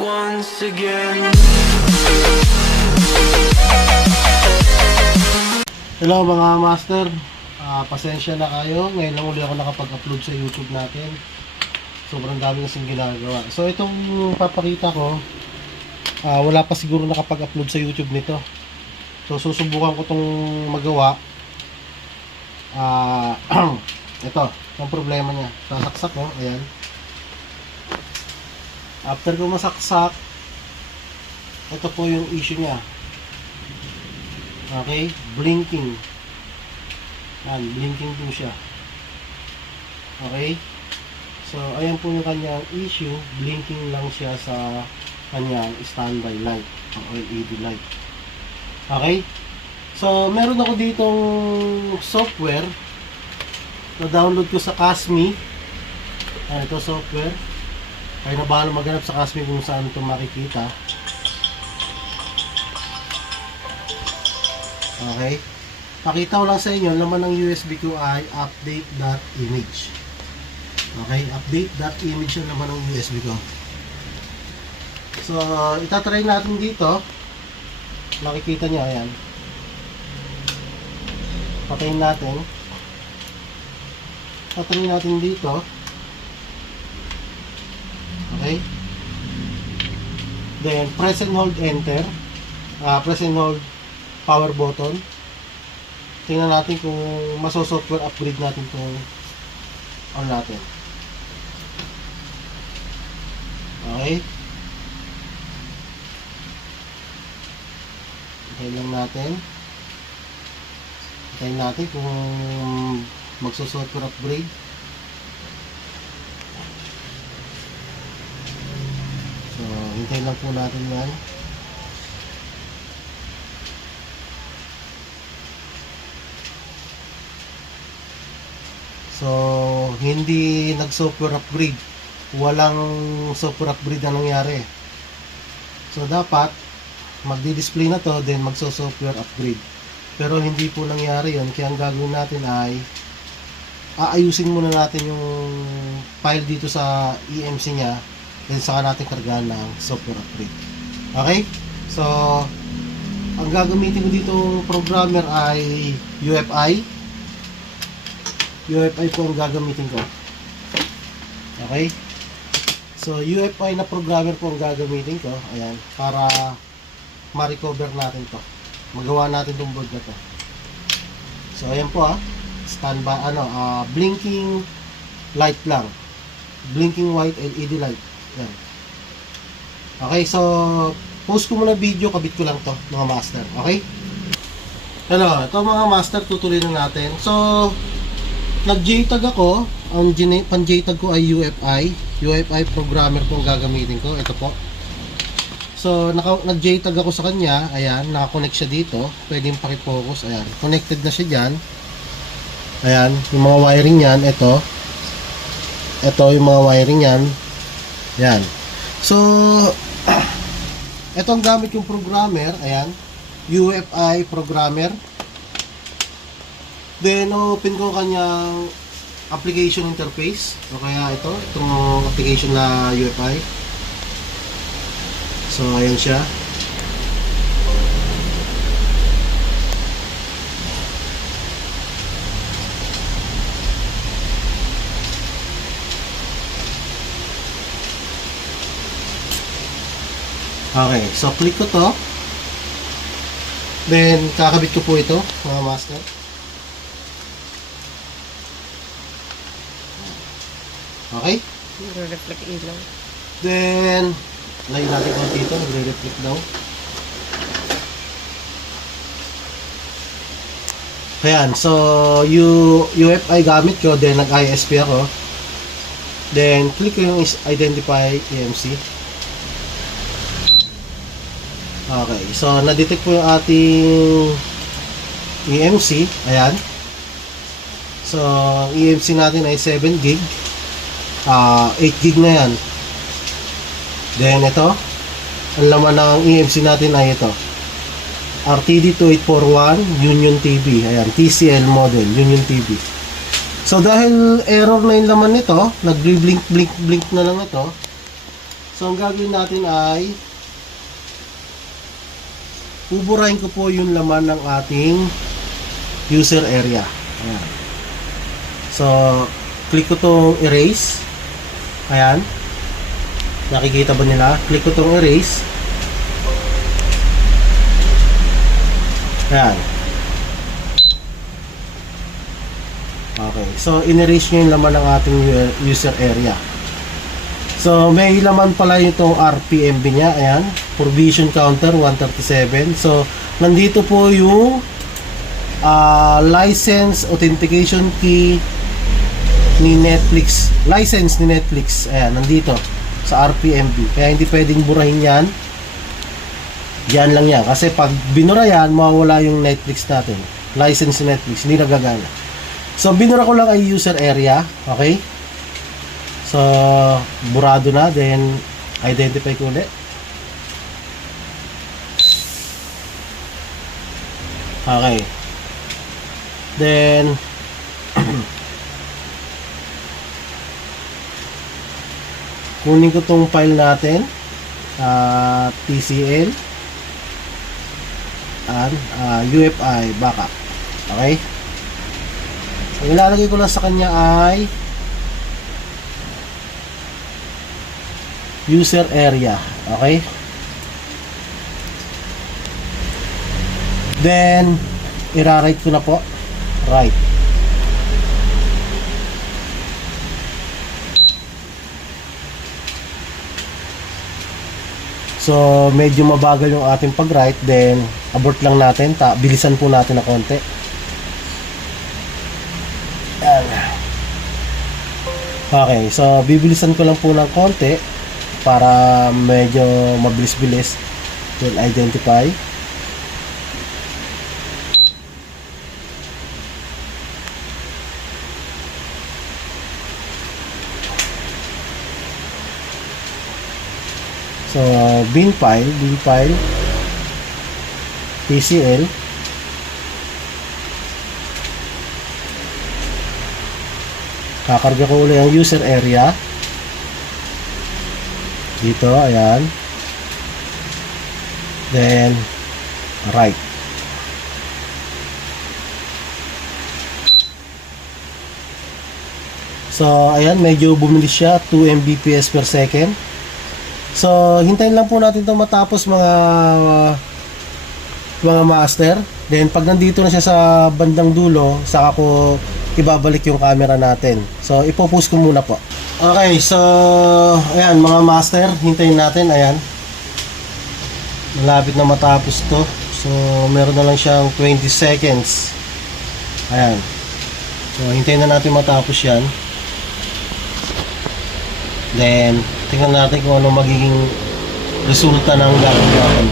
once again. Hello mga master, pasensya na kayo. Ngayon lang uli ako nakapag-upload sa YouTube natin. Sobrang dami kasing ginagawa. So itong papakita ko, wala pa siguro nakapag-upload sa YouTube nito. So susubukan ko itong magawa. Ito, ang problema niya. Sasaksak ko, ayan. After ko masaksak, ito po yung issue niya. Okay, blinking. Yan, blinking po siya. Okay. So, ayan po yung kanyang issue. Blinking lang siya sa kanyang standby light o LED light. Okay. So, meron ako ditong software na download ko sa Kasmi. Ito software. Kaya na bahala maghanap sa Kasmi kung saan ito makikita. Okay. Pakita ko lang sa inyo, laman ng USB ko ay update.image. Okay, update.image yung laman ng USB ko. So, itatry natin dito. Makikita nyo, ayan. Patayin natin. Patayin natin dito. Okay. Then, press and hold enter. Press and hold power button. Tingnan natin kung maso-software upgrade natin itong on natin. Okay. Hintayin lang natin. Hintayin natin kung magso-software upgrade. So, hintayin lang po natin yan. So, hindi nag-software upgrade. Walang software upgrade na nangyari. So, dapat magdi-display na to, then magso-software upgrade. Pero hindi po nangyari yon. Kaya ang gagawin natin ay aayusin muna natin yung file dito sa EMC nya, then saka natin kargahan ng software upgrade. Okay? So, ang gagamitin ko dito programmer ay UFI. UFI po ang gagamitin ko. Okay? So, UFI na programmer po ang gagamitin ko. Ayan. Para ma-recover natin to. Magawa natin itong board na to. So, ayan po standby, blinking light lang. Blinking white LED light. Ayan. Okay, so, post ko muna video. Kabit ko lang to, mga master. Okay? Hello, ito mga master, tutuloy na natin. So, nag-JTAG ako. Ang pan-JTAG ko ay UFI. UFI programmer po ang gagamitin ko. Ito po. So, nag-JTAG ako sa kanya. Ayan, nakakonect siya dito. Pwedeng pakifocus. Ayan, connected na siya dyan. Ayan, yung mga wiring yan. Ito. Ito yung mga wiring yan. Ayan. So, ito ang gamit yung programmer. Ayan. UFI programmer. Then, open ko kanyang application interface. O kaya itong application na UFI. So, ayan siya. Okay, so click ko to. Then, kakabit ko po ito, mga master. Okay? Nagre-reflect ilaw. Then, layo natin ko dito. Nagre-reflect daw. Ayan. So, UFI gamit ko. Then, nag-ISP ako. Then, click ko yung identify EMC. Okay. So, na-detect po yung ating EMC. Ayan. So, EMC natin ay 7 gig. 8 gig na yan. Then ito, ang laman ng EMC natin ay ito, RTD2841 Union TV. Ayan, TCL model, Union TV. So dahil error na yung laman nito, nag-blink blink na lang ito. So, ang gagawin natin ay buburahin ko po yung laman ng ating user area. Ayan. So, click ko tong erase. Ayan. Nakikita ba nila? Click ko tong erase. Ayan. Okay. So, in-erase nyo yung laman ng ating user area. So, may laman pala itong RPMB niya. Ayan. Provision counter 137. So, nandito po yung license authentication key ni Netflix. License ni Netflix. Ayan, nandito sa RPMB. Kaya hindi pwedeng burahin yan. Yan lang yan. Kasi pag binura yan, mawawala yung Netflix natin. License ni Netflix. Hindi nagagana. So, binura ko lang ay user area. Okay? So, burado na. Then, identify ko ulit. Okay. Then, kunin ko tong file natin. TCL and UFI backup. Okay? Ang ilalagay ko lang sa kanya ay user area. Okay? Then, i-write ko na po. Right. So, medyo mabagal yung ating pag-write. Then, abort lang natin. Bilisan po natin na konti. Yan. Okay. So, bibilisan ko lang po ng konti para medyo mabilis-bilis. Then, identify. So, bin file, TCL. Kakarga ko ulit ang user area. Dito, ayan. Then, right. So, ayan, medyo bumilis siya, 2 Mbps per second. So, hintayin lang po natin ito matapos mga master. Then, pag nandito na siya sa bandang dulo, saka ko ibabalik yung camera natin. So, ipopost ko muna po. Okay, so, ayan, mga master, hintayin natin, ayan. Malapit na matapos to. So, meron na lang siyang 20 seconds. Ayan. So, hintayin na natin matapos yan. Then, tingnan natin kung ano magiging resulta ng gagawin natin.